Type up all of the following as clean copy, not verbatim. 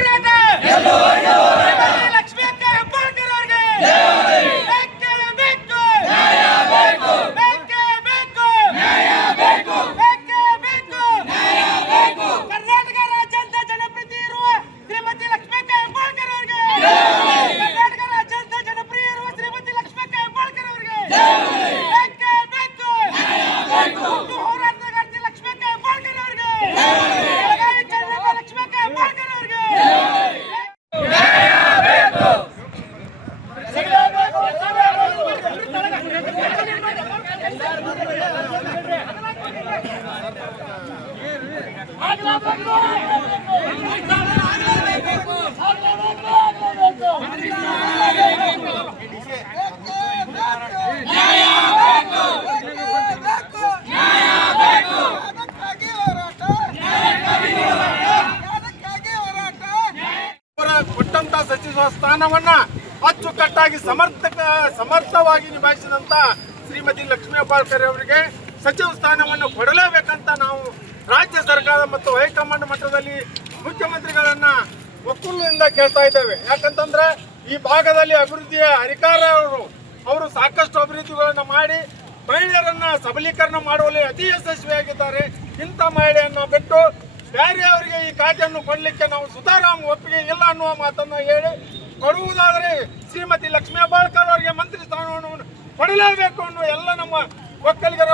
ಹೋರಾಟ ಲಕ್ಷ್ಮೀ ಅಕ್ಕ ಹೆಬ್ಬಾಳ್ಕರ್ ಅವರಿಗೆ ಬೇಕೇ ಬೇಕು, ಬೇಕೇ ಬೇಕು, ಬೇಕೇ ಬೇಕು. ಕರ್ನಾಟಕ ರಾಜ್ಯಾದ್ಯಂತ ಜನಪ್ರಿಯ ಇರುವ ಶ್ರೀಮತಿ ಲಕ್ಷ್ಮೀ ಅಕ್ಕ ಹೆಬ್ಬಾಳ್ಕರ್ ಅವರಿಗೆ, ಕರ್ನಾಟಕ ರಾಜ್ಯಾದ್ಯಂತ ಜನಪ್ರಿಯ ಇರುವ ಶ್ರೀಮತಿ ಲಕ್ಷ್ಮೀ ಅಕ್ಕ ಹೆಬ್ಬಾಳ್ಕರ್ ಅವರಿಗೆ ಬೇಕೇ ಬೇಕು. ಹೋರಾಟಗಾರ್ತಿ ಲಕ್ಷ್ಮೀ ಅಕ್ಕ ಹೆಬ್ಬಾಳ್ಕರ್ ಅವರಿಗೆ, ಬೆಳಗಾವಿ ಜಿಲ್ಲೆಯ ಲಕ್ಷ್ಮೀ ಅಕ್ಕ ಹೆಬ್ಬಾಳ್ಕರ್ ಅವರಿಗೆ ಕೊಟ್ಟಂತ ಸಚಿವ ಸ್ಥಾನವನ್ನ ಅಚ್ಚುಕಟ್ಟಾಗಿ ಸಮರ್ಥವಾಗಿ ನಿಭಾಯಿಸಿದಂತ ಶ್ರೀಮತಿ ಲಕ್ಷ್ಮೀ ಹೆಬ್ಬಾಳ್ಕರ್ ಅವರಿಗೆ ಸಚಿವ ಸ್ಥಾನವನ್ನು ಕೊಡಲೇಬೇಕಂತ ನಾವು ರಾಜ್ಯ ಸರ್ಕಾರ ಮತ್ತು ಹೈಕಮಾಂಡ್ ಮಟ್ಟದಲ್ಲಿ ಮುಖ್ಯಮಂತ್ರಿಗಳನ್ನ ಒಕ್ಕೂಲಿನಿಂದ ಕೇಳ್ತಾ ಇದ್ದೇವೆ. ಯಾಕಂತಂದ್ರೆ ಈ ಭಾಗದಲ್ಲಿ ಅಭಿವೃದ್ಧಿಯ ಅಧಿಕಾರ ಅವರು ಸಾಕಷ್ಟು ಅಭಿವೃದ್ಧಿಗಳನ್ನು ಮಾಡಿ ಮಹಿಳೆಯರನ್ನ ಸಬಲೀಕರಣ ಮಾಡುವಲ್ಲಿ ಅತಿ ಯಶಸ್ವಿಯಾಗಿದ್ದಾರೆ. ಇಂಥ ಮಹಿಳೆಯನ್ನ ಬಿಟ್ಟು ಬೇರೆ ಅವರಿಗೆ ಈ ಖಾತೆಯನ್ನು ಕೊಡಲಿಕ್ಕೆ ನಾವು ಸುತಾರಾಮ್ ಒಪ್ಪಿಗೆ ಇಲ್ಲ ಅನ್ನುವ ಮಾತನ್ನ ಹೇಳಿ ಕೊಡುವುದಾದರೆ ಶ್ರೀಮತಿ ಲಕ್ಷ್ಮೀ ಹೆಬ್ಬಾಳ್ಕರ್ ಅವರಿಗೆ ಮಂತ್ರಿ ಸ್ಥಾನವನ್ನು ಕೊಡಲೇಬೇಕು ಅನ್ನೋ ಎಲ್ಲ ನಮ್ಮ ಒಕ್ಕಲಿಗರ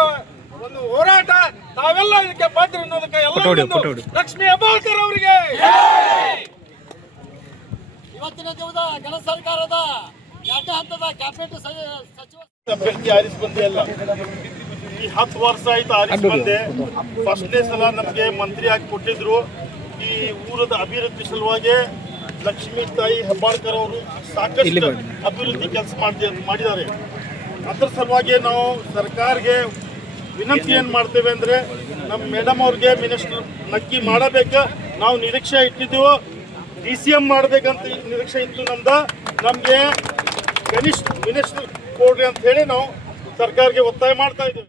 ಒಂದು ಹೋರಾಟ. ತಾವೆಲ್ಲ ಇದಕ್ಕೆ ಬದ್ಧ ಅನ್ನೋದಕ್ಕೆ ಎಲ್ಲ ಲಕ್ಷ್ಮೀ ಹೆಬ್ಬಾಳ್ಕರ್ ಅವರಿಗೆ ಇವತ್ತಿನ ದಿವಸ ಘನ ಸರ್ಕಾರದ 2ನೇ ಹಂತದ ಕ್ಯಾಬಿನೆಟ್ ಸಚಿವ ಅಭ್ಯರ್ಥಿ ಆರಿಸಿ ಬಂದೆ ಅಲ್ಲ, ಈ 10 ವರ್ಷ ಆಯ್ತು ಆರಿಸಿ ಬಂದೆ. ಫಸ್ಟ್ನೇ ಸಲ ನಮಗೆ ಮಂತ್ರಿ ಆಗಿ ಕೊಟ್ಟಿದ್ರು. ಈ ಊರದ ಅಭಿವೃದ್ಧಿ ಸಲುವಾಗಿ ಲಕ್ಷ್ಮೀ ತಾಯಿ ಹೆಬ್ಬಾಳ್ಕರ್ ಅವರು ಸಾಕಷ್ಟು ಅಭಿವೃದ್ಧಿ ಕೆಲಸ ಮಾಡಿದ್ದಾರೆ. ಅದ್ರ ಸಲುವಾಗಿ ನಾವು ಸರ್ಕಾರಕ್ಕೆ ವಿನಂತಿ ಏನು ಮಾಡ್ತೇವೆ ಅಂದರೆ ನಮ್ಮ ಮೇಡಮ್ ಅವ್ರಿಗೆ ಮಿನಿಸ್ಟರ್ ನಕ್ಕಿ ಮಾಡಬೇಕು. ನಾವು ನಿರೀಕ್ಷೆ ಇಟ್ಟಿದ್ದೆವು, DCM ಮಾಡಬೇಕಂತ ನಿರೀಕ್ಷೆ ಇತ್ತು ನಮ್ದು. ನಮಗೆ ಕನಿಷ್ಠ ಮಿನಿಸ್ಟರ್ ಕೊಡ್ರಿ ಅಂತ ಹೇಳಿ ನಾವು ಸರ್ಕಾರಕ್ಕೆ ಒತ್ತಾಯ ಮಾಡ್ತಾ ಇದ್ದೇವೆ.